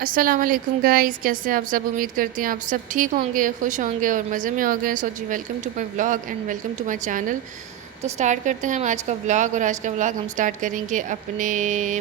अस्सलाम वालेकुम गाइस, कैसे हैं आप सब। उम्मीद करती हैं आप सब ठीक होंगे, खुश होंगे और मज़े में होंगे। सो जी, welcome to my vlog and welcome to my channel. तो स्टार्ट करते हैं हम आज का व्लॉग। और आज का व्लॉग हम स्टार्ट करेंगे अपने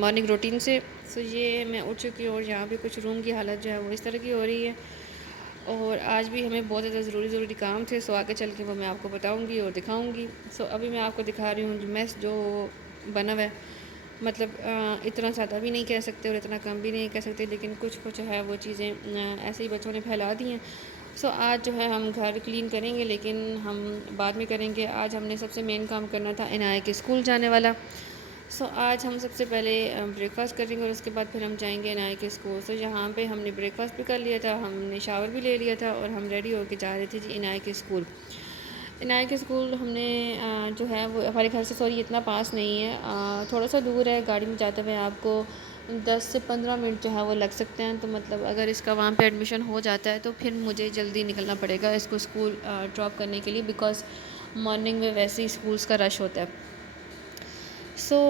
मॉर्निंग रूटीन से। सो ये मैं उठ चुकी हूँ और यहाँ पे कुछ रूम की हालत जो है वो इस तरह की हो रही है। और आज भी हमें बहुत ज़्यादा ज़रूरी काम थे। सो आगे चल के वो मैं आपको बताऊँगी और दिखाऊँगी। सो अभी मैं आपको दिखा रही हूँ जो मेस जो बना हुआ है। मतलब इतना ज़्यादा भी नहीं कह सकते और इतना कम भी नहीं कह सकते, लेकिन कुछ कुछ है वो चीज़ें ऐसे ही बच्चों ने फैला दी हैं। सो आज जो है हम घर क्लीन करेंगे, लेकिन हम बाद में करेंगे। आज हमने सबसे मेन काम करना था इनाया के स्कूल जाने वाला। सो आज हम सबसे पहले ब्रेकफास्ट करेंगे और उसके बाद फिर हम जाएंगे इनाया के स्कूल। सो यहाँ पे हमने ब्रेकफास्ट भी कर लिया था, हमने शावर भी ले लिया था और हम रेडी होके जा रहे थे जी इनाया के स्कूल। इनाया के स्कूल हमने जो है वो हमारे घर से सॉरी इतना पास नहीं है, थोड़ा सा दूर है। गाड़ी में जाते हुए आपको 10 से 15 मिनट जो है वो लग सकते हैं। तो मतलब अगर इसका वहाँ पे एडमिशन हो जाता है तो फिर मुझे जल्दी निकलना पड़ेगा इसको स्कूल ड्रॉप करने के लिए, बिकॉज़ मॉर्निंग में वैसे ही स्कूल्स का रश होता है। सो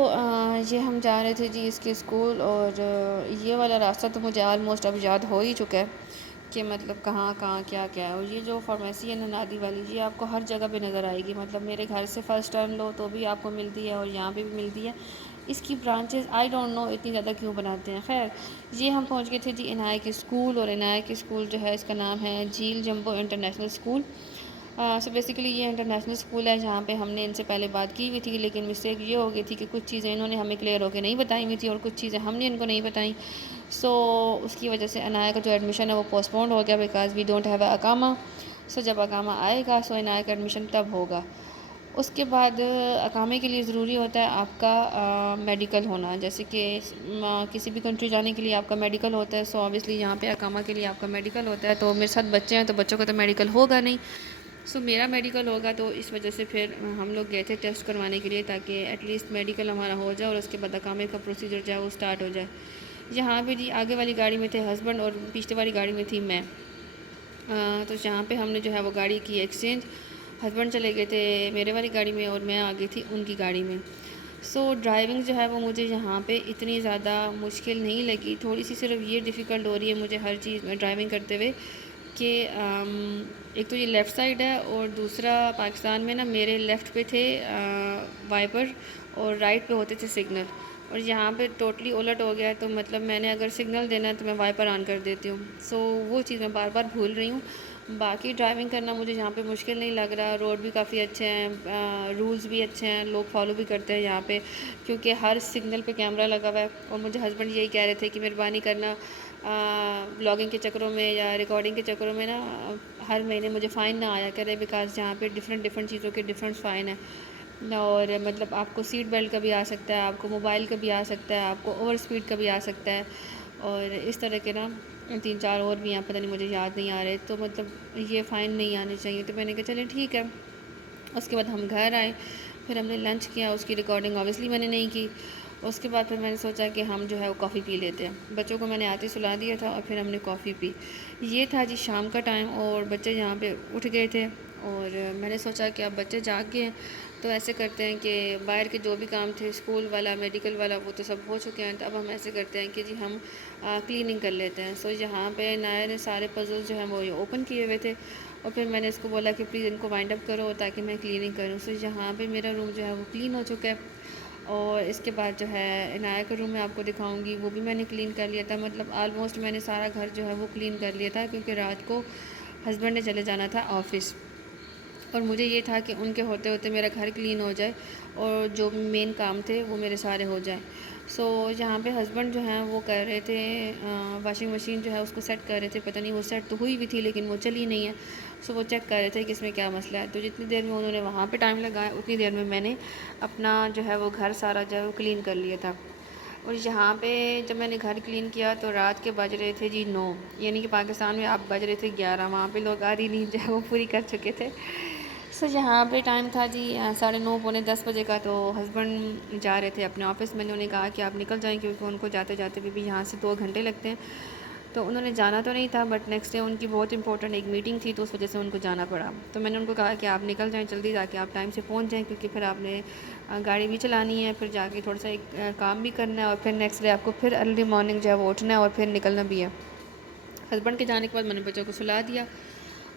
ये हम जा रहे थे जी इसके स्कूल। और ये वाला रास्ता तो मुझे आलमोस्ट अब याद हो ही चुका है कि मतलब कहाँ कहाँ क्या क्या है। और ये जो फार्मेसी है ना नादी वाली, ये आपको हर जगह पे नज़र आएगी। मतलब मेरे घर से फ़र्स्ट टर्न लो तो भी आपको मिलती है और यहाँ पे भी मिलती है। इसकी ब्रांचेस आई डोंट नो इतनी ज़्यादा क्यों बनाते हैं। खैर, ये हम पहुँच गए थे जी इनाया के स्कूल। और इनाया के स्कूल जो है इसका नाम है झील jumbo international school. So basically ये इंटरनेशनल स्कूल है जहाँ पे हमने इनसे पहले बात की हुई थी, लेकिन मिस्टेक ये हो गई थी कि कुछ चीज़ें इन्होंने हमें क्लियर होकर नहीं बताई हुई थी और कुछ चीज़ें हमने इनको नहीं बताई। सो उसकी वजह से अनाया का जो एडमिशन है वो पोस्टपोन्ड हो गया, बिकॉज वी डोंट हैव अकामा। सो जब अकामा आएगा सो इनाया का एडमिशन तब होगा। उसके बाद अकामे के लिए ज़रूरी होता है आपका मेडिकल होना। जैसे कि किसी भी कंट्री जाने के लिए आपका मेडिकल होता है। सो ऑब्वियसली यहाँ पे अकामा के लिए आपका मेडिकल होता है। तो मेरे साथ बच्चे हैं तो बच्चों का तो मेडिकल होगा नहीं। सो मेरा मेडिकल होगा, तो इस वजह से फिर हम लोग गए थे टेस्ट करवाने के लिए, ताकि एटलीस्ट मेडिकल हमारा हो जाए और उसके बाद अकामे का प्रोसीजर जो है वो स्टार्ट हो जाए। यहाँ पे जी आगे वाली गाड़ी में थे हस्बैंड और पिछले वाली गाड़ी में थी मैं। तो यहाँ पे हमने जो है वो गाड़ी की एक्सचेंज। हस्बैंड चले गए थे मेरे वाली गाड़ी में और मैं आ गई थी उनकी गाड़ी में। सो ड्राइविंग जो है वो मुझे यहाँ पे इतनी ज़्यादा मुश्किल नहीं लगी। थोड़ी सी सिर्फ ये डिफ़िकल्ट हो रही है मुझे हर चीज़ में ड्राइविंग करते हुए कि एक तो ये लेफ़्ट साइड है और दूसरा पाकिस्तान में ना मेरे लेफ़्ट पे थे वाइपर और राइट पे होते थे सिग्नल। और यहाँ पे टोटली उलट हो गया है। तो मतलब मैंने अगर सिग्नल देना है तो मैं वाइपर ऑन कर देती हूँ। सो वो चीज़ मैं बार बार भूल रही हूँ। बाकी ड्राइविंग करना मुझे यहाँ पे मुश्किल नहीं लग रहा। रोड भी काफ़ी अच्छे हैं, रूल्स भी अच्छे हैं, लोग फॉलो भी करते हैं यहाँ पे, क्योंकि हर सिग्नल पे कैमरा लगा हुआ है। और मुझे हस्बैंड यही कह रहे थे कि मेहरबानी करना ब्लॉगिंग के चक्करों में या रिकॉर्डिंग के चक्करों में ना हर महीने मुझे फ़ाइन ना आया करे, बिकॉज़ यहाँ पे डिफरेंट डिफरेंट चीज़ों के डिफरेंट फ़ाइन है। और मतलब आपको सीट बेल्ट का भी आ सकता है, आपको मोबाइल का भी आ सकता है, आपको ओवर स्पीड का भी आ सकता है। और इस तरह के ना 3-4 और भी हैं, पता नहीं मुझे याद नहीं आ रहे। तो मतलब ये फ़ाइन नहीं आने चाहिए। तो मैंने कहा चलें ठीक है। उसके बाद हम घर आए, फिर हमने लंच किया। उसकी रिकॉर्डिंग ऑब्वियसली मैंने नहीं की। उसके बाद फिर मैंने सोचा कि हम जो है वो कॉफ़ी पी लेते हैं। बच्चों को मैंने आते ही सुला दिया था और फिर हमने कॉफ़ी पी। ये था जी शाम का टाइम और बच्चे यहाँ पे उठ गए थे। और मैंने सोचा कि अब बच्चे जाग गए हैं तो ऐसे करते हैं कि बाहर के जो भी काम थे स्कूल वाला मेडिकल वाला वो तो सब हो चुके हैं। तो अब हम ऐसे करते हैं कि जी हम क्लीनिंग कर लेते हैं। सो यहाँ पे नाया ने सारे पजल्स जो हैं वो ये ओपन किए हुए थे और फिर मैंने इसको बोला कि प्लीज़ इनको वाइंड अप करो ताकि मैं क्लीनिंग करूँ। सो यहाँ पे मेरा रूम जो है वो क्लीन हो चुका है। और इसके बाद जो है इनाया का रूम मैं आपको दिखाऊंगी, वो भी मैंने क्लीन कर लिया था। मतलब आलमोस्ट मैंने सारा घर जो है वो क्लीन कर लिया था, क्योंकि रात को हस्बैंड ने चले जाना था ऑफ़िस और मुझे ये था कि उनके होते होते मेरा घर क्लीन हो जाए और जो मेन काम थे वो मेरे सारे हो जाएं। सो यहाँ पे हस्बैंड जो हैं वो कर रहे थे वॉशिंग मशीन जो है उसको सेट कर रहे थे। पता नहीं वो सेट तो हुई भी थी लेकिन वो चली नहीं है। सो वो चेक कर रहे थे कि इसमें क्या मसला है। तो जितनी देर में उन्होंने वहाँ पे टाइम लगाया उतनी देर में मैंने अपना जो है वो घर सारा जो है वो क्लीन कर लिया था। और यहाँ पे जब मैंने घर क्लीन किया तो रात के बज रहे थे जी 9, यानी कि पाकिस्तान में आप बज रहे थे 11। वहाँ पे लोग आधी नींद जो है वो पूरी कर चुके थे। सो यहाँ पे टाइम था जी 9:30 पौने 10 बजे का। तो हस्बैंड जा रहे थे अपने ऑफ़िस। मैंने उन्हें कहा कि आप निकल जाएं, क्योंकि उनको जाते जाते भी यहाँ से 2 घंटे लगते हैं। तो उन्होंने जाना तो नहीं था, बट नेक्स्ट डे उनकी बहुत इंपॉर्टेंट एक मीटिंग थी, तो उस वजह से उनको जाना पड़ा। तो मैंने उनको कहा कि आप निकल जाएँ जल्दी, ताकि आप टाइम से पहुँच जाएँ, क्योंकि फिर आपने गाड़ी भी चलानी है, फिर जाके थोड़ा सा एक काम भी करना है, और फिर नेक्स्ट डे आपको फिर अर्ली मॉर्निंग जो है वो उठना है और फिर निकलना भी है। हस्बैंड के जाने के बाद मैंने बच्चों को सुला दिया,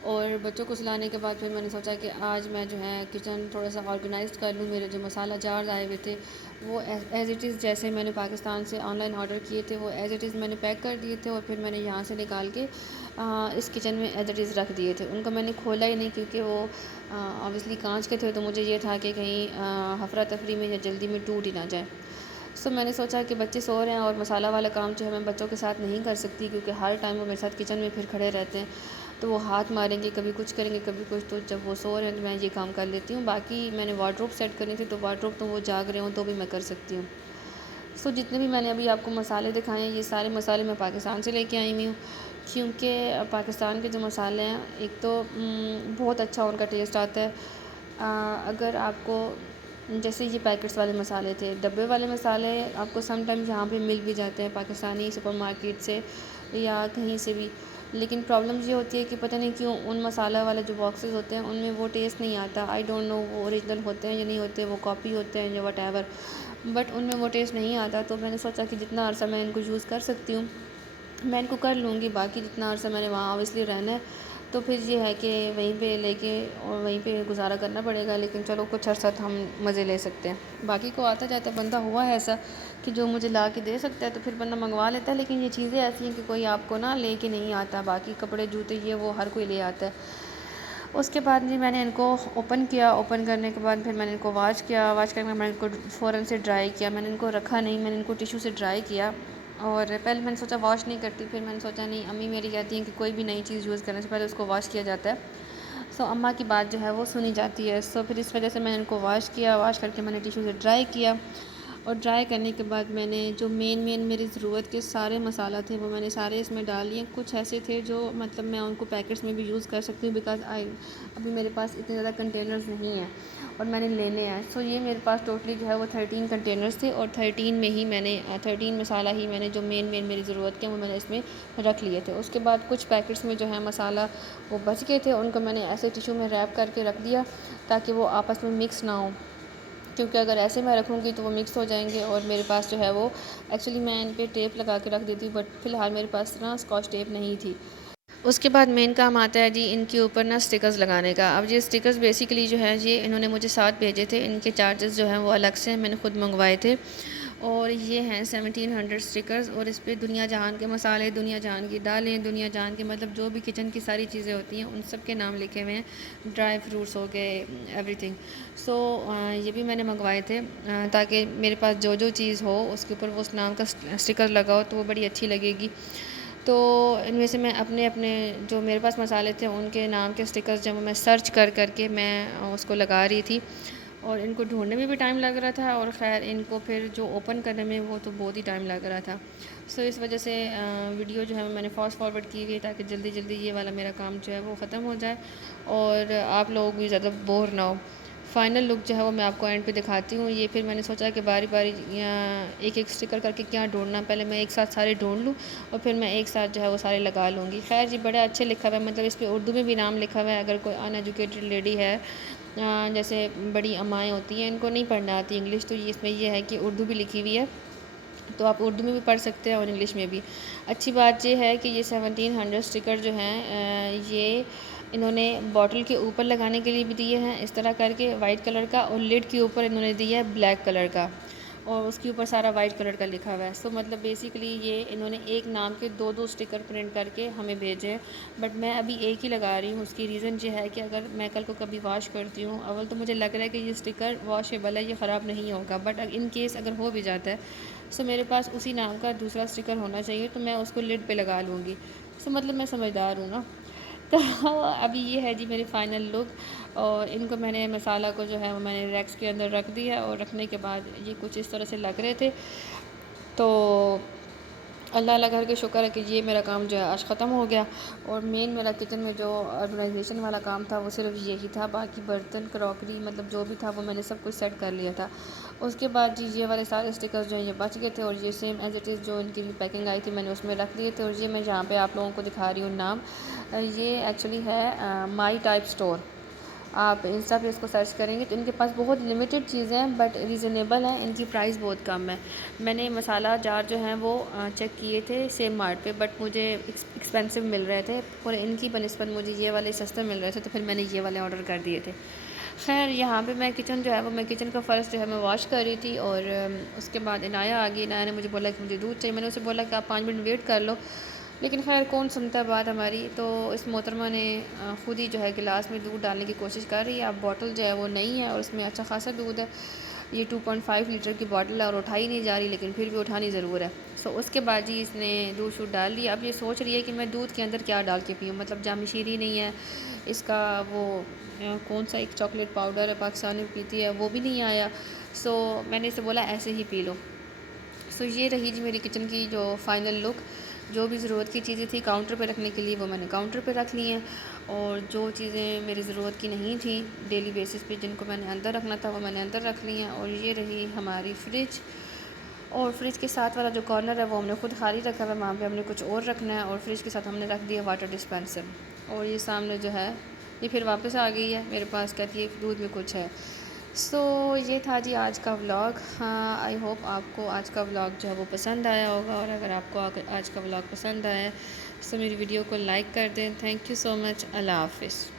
और बच्चों को सुलाने के बाद फिर मैंने सोचा कि आज मैं जो है किचन थोड़ा सा ऑर्गेनाइज कर लूँ। मेरे जो मसाला जार आए हुए थे वो एज़ इट इज़ जैसे मैंने पाकिस्तान से ऑनलाइन ऑर्डर किए थे वो एज़ इट इज़ मैंने पैक कर दिए थे, और फिर मैंने यहाँ से निकाल के इस किचन में एज़ इट इज़ रख दिए थे। उनको मैंने खोला ही नहीं, क्योंकि वो ऑब्वियसली कांच के थे, तो मुझे ये था कि कहीं हफरा तफरी में या जल्दी में टूट ही ना जाए। सो मैंने सोचा कि बच्चे सो रहे हैं और मसाला वाला काम जो है मैं बच्चों के साथ नहीं कर सकती, क्योंकि हर टाइम वो मेरे साथ किचन में फिर खड़े रहते हैं, तो वो हाथ मारेंगे, कभी कुछ करेंगे कभी कुछ। तो जब वो सो रहे हैं तो मैं ये काम कर लेती हूँ। बाकी मैंने वार्डरोब सेट करनी थी, तो वार्डरोब तो वो जाग रहे हों तो भी मैं कर सकती हूँ। सो जितने भी मैंने अभी आपको मसाले दिखाए हैं, ये सारे मसाले मैं पाकिस्तान से लेके आई हुई हूँ, क्योंकि पाकिस्तान के जो मसाले हैं एक तो बहुत अच्छा उनका टेस्ट आता है। अगर आपको जैसे ये पैकेट्स वाले मसाले थे, डब्बे वाले मसाले आपको सम टाइम यहाँ पे मिल भी जाते हैं पाकिस्तानी सुपरमार्केट से या कहीं से भी, लेकिन प्रॉब्लम ये होती है कि पता नहीं क्यों उन मसाला वाले जो बॉक्सेस होते हैं उनमें वो टेस्ट नहीं आता। आई डोंट नो वो ओरिजिनल होते हैं या नहीं होते, वो कॉपी होते हैं या वट, बट उनमें वो टेस्ट नहीं आता। तो मैंने सोचा कि जितना अर्सा मैं इनको यूज़ कर सकती हूँ मैं इनको कर लूँगी। बाकी जितना अर्सा मैंने वहाँ ऑब्वियसली रहना है, तो फिर ये है कि वहीं पे लेके और वहीं पे गुजारा करना पड़ेगा, लेकिन चलो कुछ अर्सा तो हम मज़े ले सकते हैं। बाकी को आता जाता बंदा हुआ है ऐसा कि जो मुझे ला के दे सकता है, तो फिर बंदा मंगवा लेता है। लेकिन ये चीज़ें ऐसी हैं कि कोई आपको ना ले के नहीं आता। बाकी कपड़े जूते ये वो हर कोई ले आता है। उसके बाद जी मैंने इनको ओपन किया। ओपन करने के बाद फिर मैंने इनको वॉश किया। वॉश करके मैंने इनको फ़ौरन से ड्राई किया। मैंने इनको रखा नहीं, मैंने इनको टिशू से ड्राई किया। और पहले मैंने सोचा वॉश नहीं करती, फिर मैंने सोचा नहीं, अम्मी मेरी कहती हैं कि कोई भी नई चीज़ यूज़ करने से पहले उसको वॉश किया जाता है। सो अम्मा की बात जो है वो सुनी जाती है। सो फिर इस वजह से मैंने इनको वॉश किया। वॉश करके मैंने टिशू से ड्राई किया, और ड्राई करने के बाद मैंने जो मेन मेरी ज़रूरत के सारे मसाला थे वो मैंने सारे इसमें डाल लिए। कुछ ऐसे थे जो मतलब मैं उनको पैकेट्स में भी यूज़ कर सकती हूँ, बिकॉज़ अभी मेरे पास इतने ज़्यादा कंटेनर्स नहीं हैं और मैंने लेने हैं। सो ये मेरे पास टोटली जो है वो 13 कंटेनर्स थे, और 13 में ही मैंने 13 मसाला ही मैंने जो मेन मेरी ज़रूरत के वो मैंने इसमें रख लिए थे। उसके बाद कुछ पैकेट्स में जो है मसाला वो बच गए थे, उनको मैंने ऐसे टिशू में रैप करके रख दिया ताकि वो आपस में मिक्स ना हो, क्योंकि अगर ऐसे मैं रखूँगी तो वो मिक्स हो जाएंगे। और मेरे पास जो है वो एक्चुअली मैं इन पे टेप लगा के रख देती हूँ, बट फ़िलहाल मेरे पास ना स्कॉच टेप नहीं थी। उसके बाद मेन काम आता है जी इनके ऊपर ना स्टिकर्स लगाने का। अब ये स्टिकर्स बेसिकली जो है ये इन्होंने मुझे साथ भेजे थे। इनके चार्जेस जो हैं वो अलग से हैं, मैंने ख़ुद मंगवाए थे। और ये हैं 1700 स्टिकर्स, और इस पे दुनिया जहान के मसाले, दुनिया जहान की दालें, दुनिया जहान के मतलब जो भी किचन की सारी चीज़ें होती हैं उन सब के नाम लिखे हुए हैं। ड्राई फ्रूट्स हो गए, एवरीथिंग। सो ये भी मैंने मंगवाए थे ताकि मेरे पास जो जो चीज़ हो उसके ऊपर वो उस नाम का स्टिकर लगाओ तो वो बड़ी अच्छी लगेगी। तो इनमें से मैं अपने अपने जो मेरे पास मसाले थे उनके नाम के स्टिकर्स जब मैं सर्च कर करके मैं उसको लगा रही थी, और इनको ढूंढने में भी टाइम लग रहा था, और ख़ैर इनको फिर जो ओपन करने में वो तो बहुत ही टाइम लग रहा था। सो इस वजह से वीडियो जो है मैंने फास्ट फॉरवर्ड की गई ताकि जल्दी जल्दी ये वाला मेरा काम जो है वो ख़त्म हो जाए और आप लोग भी ज़्यादा बोर ना हो। फ़ाइनल लुक जो है वो मैं आपको एंड पे दिखाती हूँ। ये फिर मैंने सोचा कि बारी बारी एक एक स्टिकर करके क्या ढूंढना, पहले मैं एक साथ सारे ढूंढ लूँ और फिर मैं एक साथ जो है वो सारे लगा लूँगी। खैर जी बड़े अच्छे लिखा हुआ है, मतलब इस पर उर्दू में भी नाम लिखा हुआ है। अगर कोई अनएजुकेटेड लेडी है जैसे बड़ी अम्माएँ होती हैं, इनको नहीं पढ़ना आती इंग्लिश, तो ये इसमें यह है कि उर्दू भी लिखी हुई है, तो आप उर्दू में भी पढ़ सकते हैं और इंग्लिश में भी। अच्छी बात ये है कि ये 1700 स्टिकर जो हैं ये इन्होंने बॉटल के ऊपर लगाने के लिए भी दिए हैं इस तरह करके वाइट कलर का, और लिड के ऊपर इन्होंने दिया है ब्लैक कलर का, और उसके ऊपर सारा वाइट कलर का लिखा हुआ है। सो मतलब बेसिकली ये इन्होंने एक नाम के दो दो स्टिकर प्रिंट करके हमें भेजे हैं, बट मैं अभी एक ही लगा रही हूँ। उसकी रीज़न ये है कि अगर मैं कल को कभी वॉश करती हूँ, अव्वल तो मुझे लग रहा है कि ये स्टिकर वॉशेबल है, ये ख़राब नहीं होगा, बट इन केस अगर हो भी जाता है सो मेरे पास उसी नाम का दूसरा स्टिकर होना चाहिए, तो मैं उसको लिड पे लगा लूँगी। सो मतलब मैं समझदार हूँ ना। तो अभी ये है जी मेरी फ़ाइनल लुक, और इनको मैंने मसाला को जो है वो मैंने रैक्स के अंदर रख दिया, और रखने के बाद ये कुछ इस तरह से लग रहे थे। तो अल्लाह अल्लाह करके शुक्र है कि ये मेरा काम जो है आज ख़त्म हो गया। और मेन मेरा किचन में जो ऑर्गेनाइजेशन वाला काम था वो सिर्फ यही था, बाकी बर्तन क्रॉकरी मतलब जो भी था वो मैंने सब कुछ सेट कर लिया था। उसके बाद जी ये वाले सारे स्टिकर्स जो हैं ये बच गए थे, और ये सेम एज़ इट इज़ जो इनकी पैकिंग आई थी मैंने उसमें रख दिए थे। और ये मैं जहाँ पे आप लोगों को दिखा रही हूँ नाम, ये एक्चुअली है माई टाइप स्टोर। आप इंस्टा पे इसको सर्च करेंगे तो इनके पास बहुत लिमिटेड चीज़ें हैं बट रीज़नेबल हैं, इनकी प्राइस बहुत कम है। मैंने मसाला जार जो हैं वो चेक किए थे सेम मार्ट पे, बट मुझे एक्सपेंसिव मिल रहे थे, और इनकी बनस्पत मुझे ये वाले सस्ते मिल रहे थे, तो फिर मैंने ये वाले ऑर्डर कर दिए थे। खैर यहाँ पे मैं किचन जो है वो मैं किचन का फ़र्श जो है मैं वॉश कर रही थी, और उसके बाद इनाया आ गई। इनाया ने मुझे बोला कि मुझे दूध चाहिए। मैंने उसे बोला कि आप 5 मिनट वेट कर लो, लेकिन खैर कौन सुनता है बात हमारी। तो इस मोहतरमा ने ख़ुद ही जो है गिलास में दूध डालने की कोशिश कर रही है। अब बॉटल जो है वो नहीं है और उसमें अच्छा खासा दूध है। ये 2.5 लीटर की बॉटल है और उठाई नहीं जा रही, लेकिन फिर भी उठानी ज़रूर है। सो उसके बाद जी इसने दूध शूध डाल लिया। अब ये सोच रही है कि मैं दूध के अंदर क्या डाल के पीऊँ, मतलब जामशीरी नहीं है इसका, वो कौन सा एक चॉकलेट पाउडर है पाकिस्तानी पीती है वो भी नहीं आया। सो मैंने इसे बोला ऐसे ही पी लो। सो ये रही जी मेरी किचन की जो फ़ाइनल लुक। जो भी ज़रूरत की चीज़ें थी काउंटर पे रखने के लिए वो मैंने काउंटर पे रख ली हैं, और जो चीज़ें मेरी ज़रूरत की नहीं थी डेली बेसिस पे जिनको मैंने अंदर रखना था वो मैंने अंदर रख ली हैं। और ये रही हमारी फ्रिज, और फ्रिज के साथ वाला जो कॉर्नर है वो हमने खुद खाली रखा हुआ है, वहाँ पे हमने कुछ और रखना है। और फ्रिज के साथ हमने रख दिया वाटर डिस्पेंसर। और ये सामने जो है ये फिर वापस आ गई है मेरे पास, कहती है दूध में कुछ है। सो ये था जी आज का व्लॉग। हाँ, आई होप आपको आज का व्लॉग जो है वो पसंद आया होगा, और अगर आपको आज का व्लॉग पसंद आया तो मेरी वीडियो को लाइक कर दें। Thank you so much. अल्लाह हाफ़िज़।